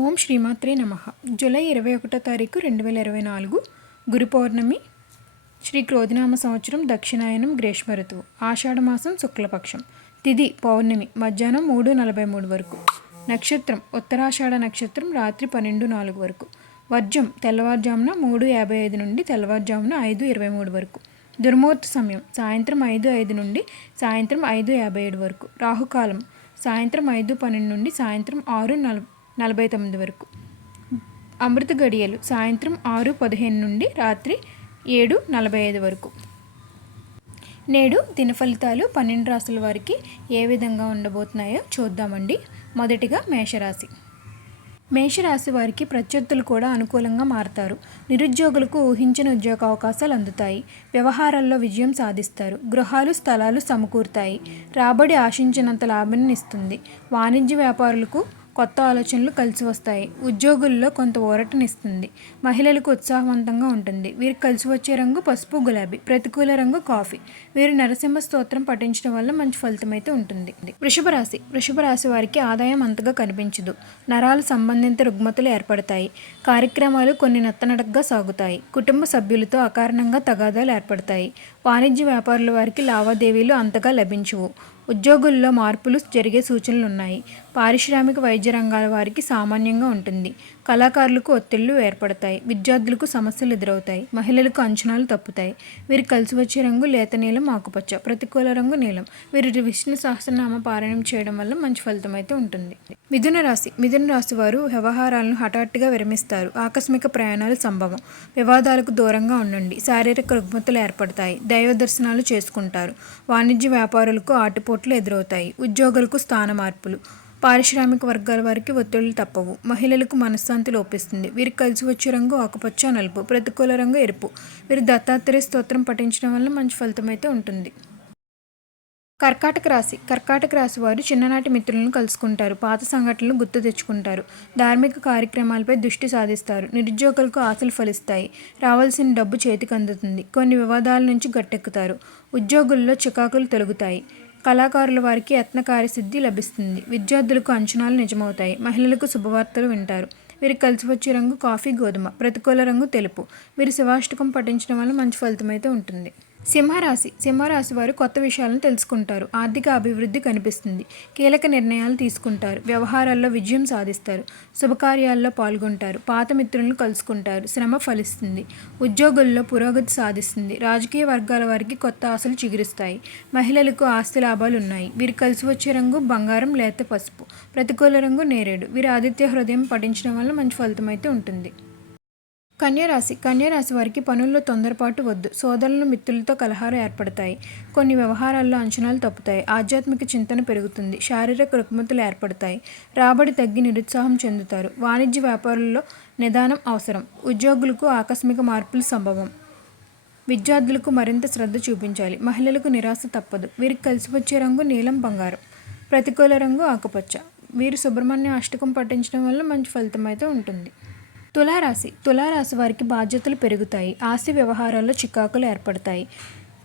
ఓం శ్రీమాత్రే నమః. జూలై 21 తారీఖు 2024 గురు పౌర్ణమి. శ్రీ క్రోధినామ సంవత్సరం దక్షిణాయనం గ్రీష్మ ఋతువు ఆషాఢమాసం శుక్లపక్షం. తిథి పౌర్ణమి మధ్యాహ్నం 3:43 వరకు. నక్షత్రం ఉత్తరాషాఢ నక్షత్రం రాత్రి 12:04 వరకు. వర్జం తెల్లవారుజామున 3:55 నుండి తెల్లవారుజామున 5:23 వరకు. దుర్ముహూర్త సమయం సాయంత్రం 5:05 నుండి సాయంత్రం 5:57 వరకు. రాహుకాలం సాయంత్రం 5:12 నుండి సాయంత్రం 6:49 వరకు. అమృత గడియలు సాయంత్రం 6:15 నుండి రాత్రి 7:45 వరకు. నేడు దిన ఫలితాలు 12 రాశుల వారికి ఏ విధంగా ఉండబోతున్నాయో చూద్దామండి. మొదటిగా మేషరాశి. మేషరాశి వారికి ప్రత్యర్థులు కూడా అనుకూలంగా మారతారు. నిరుద్యోగులకు ఊహించిన ఉద్యోగ అవకాశాలు అందుతాయి. వ్యవహారాల్లో విజయం సాధిస్తారు. గృహాలు స్థలాలు సమకూరుతాయి. రాబడి ఆశించినంత లాభాన్ని ఇస్తుంది. వాణిజ్య వ్యాపారులకు కొత్త ఆలోచనలు కలిసి వస్తాయి. ఉద్యోగుల్లో కొంత ఊరటనిస్తుంది. మహిళలకు ఉత్సాహవంతంగా ఉంటుంది. వీరికి కలిసి వచ్చే రంగు పసుపు గులాబీ. ప్రతికూల రంగు కాఫీ. వీరు నరసింహ స్తోత్రం పఠించడం వల్ల మంచి ఫలితం అయితే ఉంటుంది. వృషభ రాశి వారికి ఆదాయం అంతగా కనిపించదు. నరాల సంబంధిత రుగ్మతలు ఏర్పడతాయి. కార్యక్రమాలు కొన్ని నత్తనడకగా సాగుతాయి. కుటుంబ సభ్యులతో అకారణంగా తగాదాలు ఏర్పడతాయి. వాణిజ్య వ్యాపారుల వారికి లావాదేవీలు అంతగా లభించవు. ఉద్యోగుల్లో మార్పులు జరిగే సూచనలున్నాయి. పారిశ్రామిక వైద్య రంగాల వారికి సామాన్యంగా ఉంటుంది. కళాకారులకు ఒత్తిళ్లు ఏర్పడతాయి. విద్యార్థులకు సమస్యలు ఎదురవుతాయి. మహిళలకు అంచనాలు తప్పుతాయి. వీరికి కలిసి వచ్చే రంగు లేత నీలం ఆకుపచ్చ. ప్రతికూల రంగు నీలం. వీరు విష్ణు సహస్రనామ పారాయణం చేయడం వల్ల మంచి ఫలితం అయితే ఉంటుంది. మిథున రాశి వారు వ్యవహారాలను హఠాత్తుగా విరమిస్తారు. ఆకస్మిక ప్రయాణాలు సంభవం. వివాదాలకు దూరంగా ఉండండి. శారీరక రుగ్మతలు ఏర్పడతాయి. దైవ దర్శనాలు చేసుకుంటారు. వాణిజ్య వ్యాపారులకు ఆటుపోట్లు ఎదురవుతాయి. ఉద్యోగులకు స్థాన మార్పులు. పారిశ్రామిక వర్గాల వారికి ఒత్తిళ్లు తప్పవు. మహిళలకు మనశ్శాంతి లోపిస్తుంది. వీరికి కలిసి వచ్చే రంగు ఆకుపచ్చ నలుపు. ప్రతికూల రంగు ఎరుపు. వీరు దత్తాత్రేయ స్తోత్రం పఠించడం వల్ల మంచి ఫలితం అయితే ఉంటుంది. కర్కాటక రాశి వారు చిన్ననాటి మిత్రులను కలుసుకుంటారు. పాత సంఘటనలు గుర్తు తెచ్చుకుంటారు. ధార్మిక కార్యక్రమాలపై దృష్టి సాధిస్తారు. నిరుద్యోగులకు ఆశలు ఫలిస్తాయి. రావాల్సిన డబ్బు చేతికి అందుతుంది. కొన్ని వివాదాల నుంచి గట్టెక్కుతారు. ఉద్యోగుల్లో చికాకులు తొలగుతాయి. కళాకారుల వారికి యత్న కార్యసిద్ధి లభిస్తుంది. విద్యార్థులకు అంచనాలు నిజమవుతాయి. మహిళలకు శుభవార్తలు వింటారు. వీరికి కలిసి వచ్చే రంగు కాఫీ గోధుమ. ప్రతికూల రంగు తెలుపు. వీరు శివాష్టకం పఠించడం వల్ల మంచి ఫలితం అయితే ఉంటుంది. సింహరాశి వారు కొత్త విషయాలను తెలుసుకుంటారు. ఆర్థిక అభివృద్ధి కనిపిస్తుంది. కీలక నిర్ణయాలు తీసుకుంటారు. వ్యవహారాల్లో విజయం సాధిస్తారు. శుభకార్యాల్లో పాల్గొంటారు. పాత మిత్రులను కలుసుకుంటారు. శ్రమ ఫలిస్తుంది. ఉద్యోగుల్లో పురోగతి సాధిస్తుంది. రాజకీయ వర్గాల వారికి కొత్త ఆశలు చిగురిస్తాయి. మహిళలకు ఆస్తి లాభాలు ఉన్నాయి. వీరికి కలిసి వచ్చే రంగు బంగారం లేత పసుపు. ప్రతికూల రంగు నేరేడు. వీరు ఆదిత్య హృదయం పఠించడం వల్ల మంచి ఫలితం అయితే ఉంటుంది. కన్యారాశి వారికి పనుల్లో తొందరపాటు వద్దు. సోదరులు మిత్రులతో కలహాలు ఏర్పడతాయి. కొన్ని వ్యవహారాల్లో అంచనాలు తప్పుతాయి. ఆధ్యాత్మిక చింతన పెరుగుతుంది. శారీరక రుగ్మతలు ఏర్పడతాయి. రాబడి తగ్గి నిరుత్సాహం చెందుతారు. వాణిజ్య వ్యాపారుల్లో నిదానం అవసరం. ఉద్యోగులకు ఆకస్మిక మార్పులు సంభవం. విద్యార్థులకు మరింత శ్రద్ధ చూపించాలి. మహిళలకు నిరాశ తప్పదు. వీరికి కలిసి వచ్చే రంగు నీలం బంగారం. ప్రతికూల రంగు ఆకుపచ్చ. వీరు సుబ్రహ్మణ్య అష్టకం పఠించడం వల్ల మంచి ఫలితం అయితే ఉంటుంది. తులారాశి వారికి బాధ్యతలు పెరుగుతాయి. ఆస్తి వ్యవహారాల్లో చికాకులు ఏర్పడతాయి.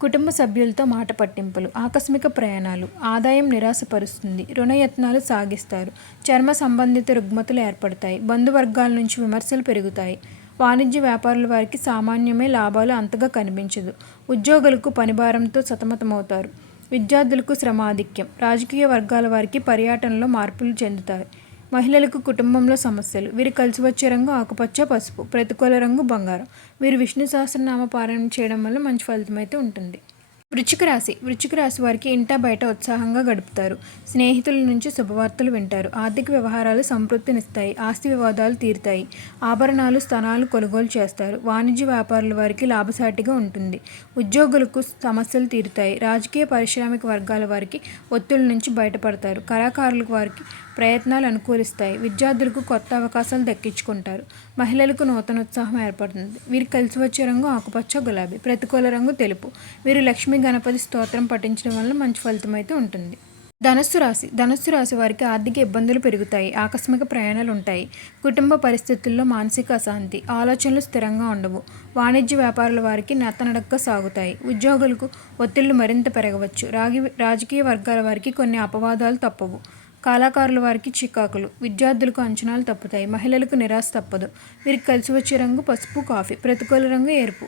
కుటుంబ సభ్యులతో మాట పట్టింపులు. ఆకస్మిక ప్రయాణాలు. ఆదాయం నిరాశపరుస్తుంది. రుణయత్నాలు సాగిస్తారు. చర్మ సంబంధిత రుగ్మతలు ఏర్పడతాయి. బంధువర్గాల నుంచి విమర్శలు పెరుగుతాయి. వాణిజ్య వ్యాపారుల వారికి సామాన్యమే. లాభాలు అంతగా కనిపించదు. ఉద్యోగులకు పనిభారంతో సతమతమవుతారు. విద్యార్థులకు శ్రమాధిక్యం. రాజకీయ వర్గాల వారికి పర్యటనలో మార్పులు చెందుతాయి. మహిళలకు కుటుంబంలో సమస్యలు. వీరు కలిసి వచ్చే రంగు ఆకుపచ్చ పసుపు. ప్రతికూల రంగు బంగారం. వీరు విష్ణు సహస్రనామ పారాయణం చేయడం వల్ల మంచి ఫలితం అయితే ఉంటుంది. వృశ్చిక రాశి వారికి ఇంటా బయట ఉత్సాహంగా గడుపుతారు. స్నేహితుల నుంచి శుభవార్తలు వింటారు. ఆర్థిక వ్యవహారాలు సంతృప్తినిస్తాయి. ఆస్తి వివాదాలు తీరుతాయి. ఆభరణాలు స్థానాలు కొనుగోలు చేస్తారు. వాణిజ్య వ్యాపారుల వారికి లాభసాటిగా ఉంటుంది. ఉద్యోగులకు సమస్యలు తీరుతాయి. రాజకీయ పారిశ్రామిక వర్గాల వారికి ఒత్తిళ్ల నుంచి బయటపడతారు. కళాకారుల వారికి ప్రయత్నాలు అనుకూలిస్తాయి. విద్యార్థులకు కొత్త అవకాశాలు దక్కించుకుంటారు. మహిళలకు నూతనోత్సాహం ఏర్పడుతుంది. వీరికి కలిసి వచ్చే రంగు ఆకుపచ్చ గులాబీ. ప్రతికూల రంగు తెలుపు. వీరు లక్ష్మీ గణపతి స్తోత్రం పఠించడం వల్ల మంచి ఫలితం అయితే ఉంటుంది. ధనుస్సు రాశి వారికి ఆర్థిక ఇబ్బందులు పెరుగుతాయి. ఆకస్మిక ప్రయాణాలు ఉంటాయి. కుటుంబ పరిస్థితుల్లో మానసిక అశాంతి. ఆలోచనలు స్థిరంగా ఉండవు. వాణిజ్య వ్యాపారుల వారికి నత్తనడకగా సాగుతాయి. ఉద్యోగులకు ఒత్తిళ్లు మరింత పెరగవచ్చు. రాజకీయ వర్గాల వారికి కొన్ని అపవాదాలు తప్పవు. కళాకారుల వారికి చికాకులు, విద్యార్థులకు అంచనాలు తప్పుతాయి, మహిళలకు నిరాశ తప్పదు. వీరికి కలిసి వచ్చే రంగు పసుపు, కాఫీ. ప్రతికూల రంగు ఎరుపు.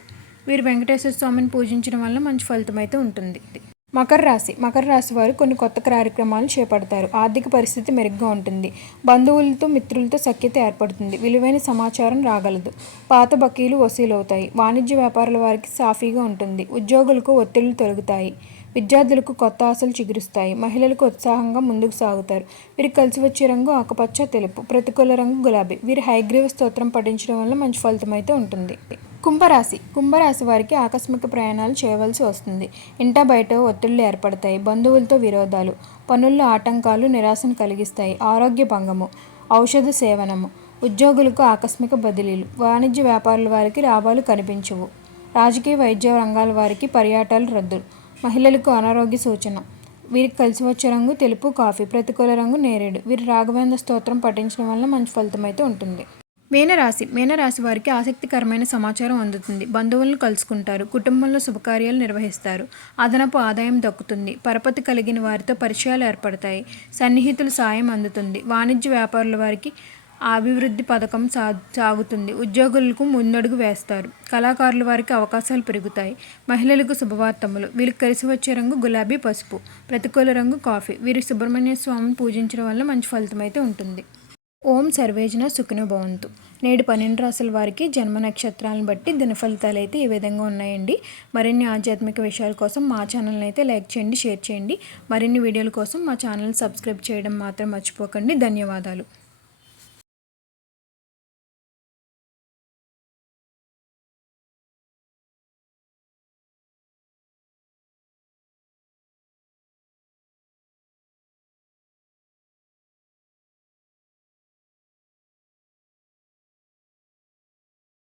వీరు వెంకటేశ్వర స్వామిని పూజించడం వల్ల మంచి ఫలితం అయితే ఉంటుంది. మకర రాశి వారు కొన్ని కొత్త కార్యక్రమాలు చేపడతారు. ఆర్థిక పరిస్థితి మెరుగ్గా ఉంటుంది. బంధువులతో మిత్రులతో సఖ్యత ఏర్పడుతుంది. విలువైన సమాచారం రాగలదు. పాత బకీలు వసూలవుతాయి. వాణిజ్య వ్యాపారుల వారికి సాఫీగా ఉంటుంది. ఉద్యోగులకు ఒత్తిళ్లు తొలగుతాయి. విద్యార్థులకు కొత్త ఆశలు చిగురుస్తాయి. మహిళలకు ఉత్సాహంగా ముందుకు సాగుతారు. వీరికి కలిసి వచ్చే రంగు ఆకుపచ్చ, తెలుపు. ప్రతికూల రంగు గులాబీ. వీరు హయగ్రీవ స్తోత్రం పఠించడం వల్ల మంచి ఫలితం అయితే ఉంటుంది. కుంభరాశి వారికి ఆకస్మిక ప్రయాణాలు చేయవలసి వస్తుంది. ఇంటా బయట ఒత్తిళ్లు ఏర్పడతాయి. బంధువులతో విరోధాలు, పనుల్లో ఆటంకాలు నిరాశను కలిగిస్తాయి. ఆరోగ్య భంగము, ఔషధ సేవనము. ఉద్యోగులకు ఆకస్మిక బదిలీలు. వాణిజ్య వ్యాపారుల వారికి లాభాలు కనిపించవు. రాజకీయ వైద్య రంగాల వారికి పర్యటనలు రద్దు. మహిళలకు అనారోగ్య సూచన. వీరికి కలిసి వచ్చే రంగు తెలుపు, కాఫీ. ప్రతికూల రంగు నేరేడు. వీరు రాఘవేంద్ర స్తోత్రం పఠించడం వల్ల మంచి ఫలితం అయితే ఉంటుంది. మీనరాశి వారికి ఆసక్తికరమైన సమాచారం అందుతుంది. బంధువులను కలుసుకుంటారు. కుటుంబంలో శుభకార్యాలు నిర్వహిస్తారు. అదనపు ఆదాయం దక్కుతుంది. పరపతి కలిగిన వారితో పరిచయాలు ఏర్పడతాయి. సన్నిహితుల సాయం అందుతుంది. వాణిజ్య వ్యాపారుల వారికి అభివృద్ధి పథకం సాగుతుంది. ఉద్యోగులకు ముందడుగు వేస్తారు. కళాకారుల వారికి అవకాశాలు పెరుగుతాయి. మహిళలకు శుభవార్తములు. వీరికి కలిసి వచ్చే రంగు గులాబీ, పసుపు. ప్రతికూల రంగు కాఫీ. వీరి సుబ్రహ్మణ్య స్వామిని పూజించడం వల్ల మంచి ఫలితం అయితే ఉంటుంది. ఓం సర్వేజన సుఖినో భవంతు. నేడు 12 రాశుల వారికి జన్మ నక్షత్రాలను బట్టి దిన ఫలితాలు అయితే ఈ విధంగా ఉన్నాయండి. మరిన్ని ఆధ్యాత్మిక విషయాల కోసం మా ఛానల్ని అయితే లైక్ చేయండి, షేర్ చేయండి. మరిన్ని వీడియోల కోసం మా ఛానల్ సబ్స్క్రైబ్ చేయడం మాత్రం మర్చిపోకండి. ధన్యవాదాలు.